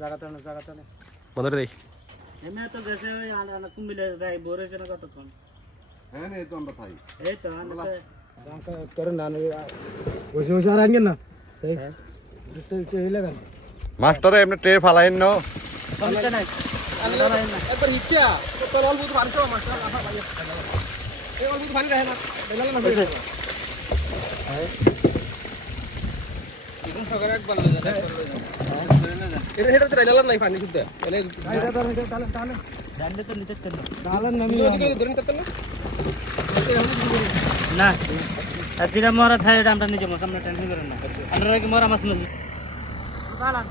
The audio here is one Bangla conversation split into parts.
জায়গাতে না বদরে দেই এমনি তো গেছে ওই আনা কুমিলে যাই বরেছে না কতক্ষণ হ্যাঁ এই তো আমরা খাই এই তো আমরা তোর না বসে বসে আর আনগেন না সেই এই লাগান মাস্টার এমনি ট্রে ফালাইন না সমস্যা নাই একবার ইচ্ছা তো অল্প তো পানি চাও মাস্টার আফা ভাই এই অল্প তো পানি রাখে না বেলাল না বেলাল এখন সকালে একবার লয়ে যা এটা হেডে তো বেলাল নাই পানি শুদ্ধ মানে এটা তো তালে জানলে তো নিতে চল তালে নামি ধরে নিতে না না আর যেটা মরা থাকে এটা আমরা নিজে মাছ আমরা টেনশন করেন না আমরা কি মরা মাছ নই বালা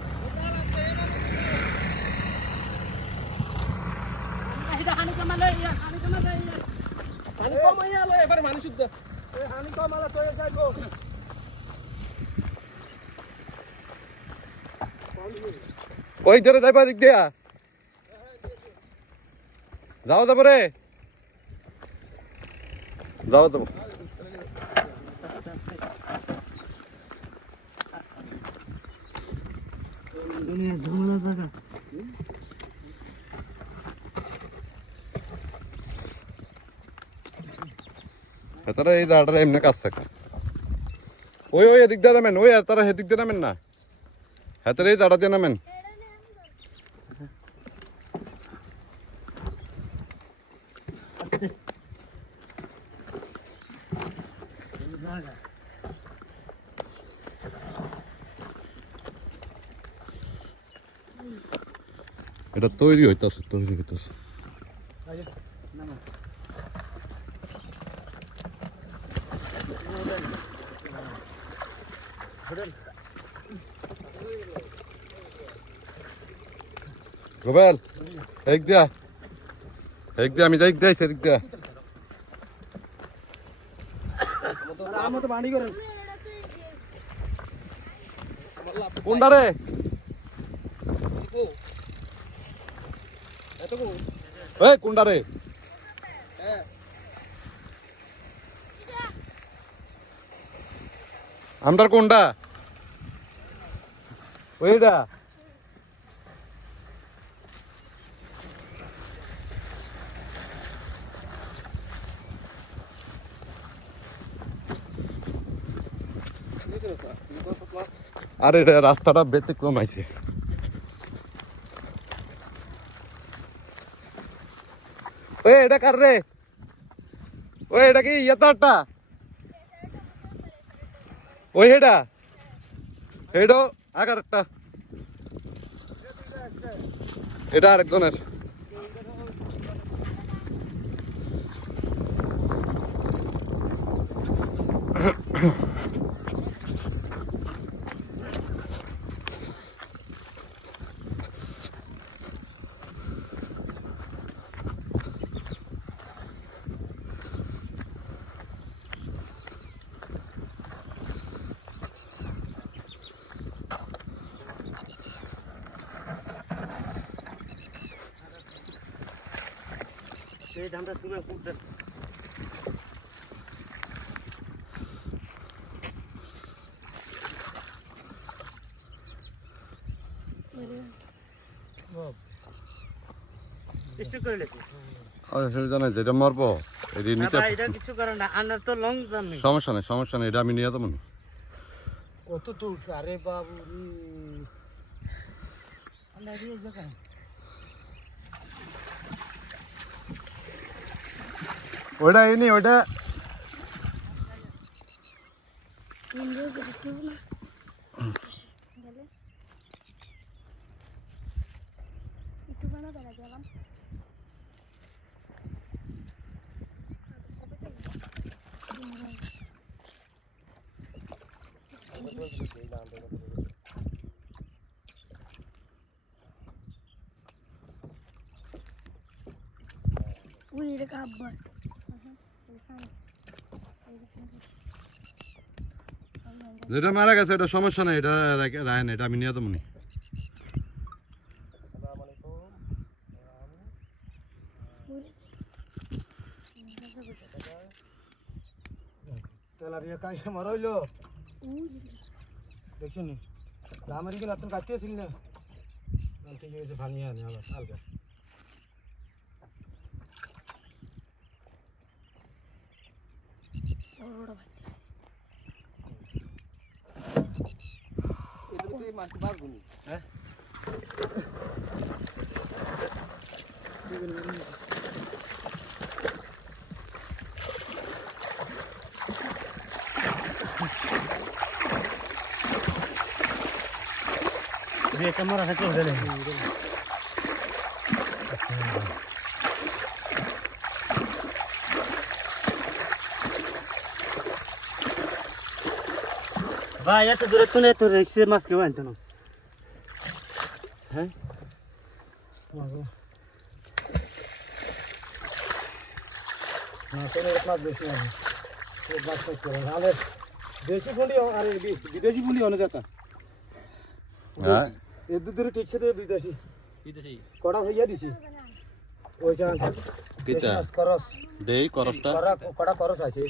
এটা হানি কমালে পানি কম আইয়া লয় এবারে পানি শুদ্ধ এই পানি কম আলা তো যাইবো ওই ধরে যাইবা দিক দিয়া যাও যাবো রে যাও যাবো দুনিয়া ঝামেলা জায়গা তারা এই দাঁড়াটা এমনি কাজ থাকে ওই ওই এদিক দিয়ে নামেন ওই তারা সেদিক দিয়ে নামেন না হাতের এই দাঁড়া দিয়ে নামেন এটা তৈরি হইতাছে গোপাল এক দিয়া আমি যাই দেয় সেদিক দিয়া আমার তো পানি করেন কোনটা রে এই কোনটা রে আমটার কোনটা ওইটা আর এটা রাস্তাটা ব্যতিক্রম আইছে ওই এটা কার রে ওই এটা কি ইয়েতারটা ওই এটা আগার একটা এটা আরেকজনের এই ধানটা তুমি কুটতে কিছু করে লেছি অসুবিধা নাই যেটা মারবো এটা কিছু করে না আনার তো লং জার্নি সমস্যা নেই এটা আমি নিয়ে যাবো না কত দূর আরে বাবু ওইটা এনি ওইটা Wih, ada kabar. যেটা মারা গেছে এটা সমস্যা নেই এটা রায়ন এটা আমি নিয়ে যাবো না তেলারিয়া কাই মারা হইলো দেখছেন রামারি কি নাতন কাটতে আসিল না ঠিক আছে পানি আনে আবার হালকা এদিকে মাছ বাগুনি একটা মারা থাকে ধরে ভাই এত দূরে তো এত রেক্সে মাছ কেউ আনতো না হ্যাঁ না কোনো মাছ বেশি না মাছ করে আমাদের দেশি পুঁটি আর বিদেশি পুঁটি অনেক যেত হ্যাঁ এর দুধের ঠিক সাথে বিদেশি বিদেশি কটা হইয়া দিছি ওই জান কিটা করস দেই করসটা কটা করস আছে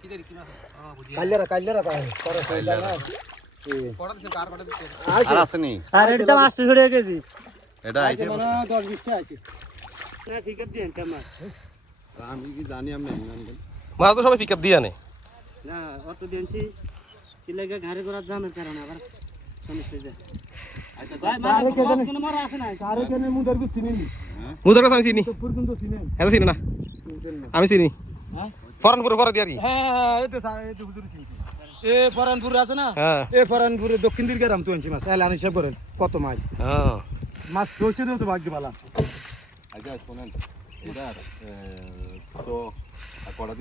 কি দেরি কি মাছ বুঝি কাইলেরা পায় করস হই যায় না পড়া দিছে কার পড়া দিছে আর আসেনি আর এটা মাছ ছড়িয়ে গেছি এটা আইছে মানে 10-20টা আছে না ঠিক আছে দেন তা মাছ আমি কি জানি আমি মাছ তো সবাই পিকআপ দিয়ে আনে না অত দিনছি কি লাগে ঘাড়ে করার জামের কারণে আবার সমস্যা হয়ে যায় ভাই মাছ কোনো মারা আছে না সারে কেনে মুদার কো চিনি মুদার কথা আমি চিনি তো পুর কিন্তু চিনি এটা চিনি না আমি চিনি হ্যাঁ ফরানপুরে ফরা দিয়ারি হ্যাঁ এই তো হুজুর চিনি এ ফরানপুর আছে না হ্যাঁ এ ফরানপুরে দক্ষিণ দিকে রাম তো আনছি মাছ আইলা আনি হিসাব করেন কত মাছ হ্যাঁ মাছ পয়সা দিও তো ভাগ্য ভালো আচ্ছা শুনেন এটা তো কড়া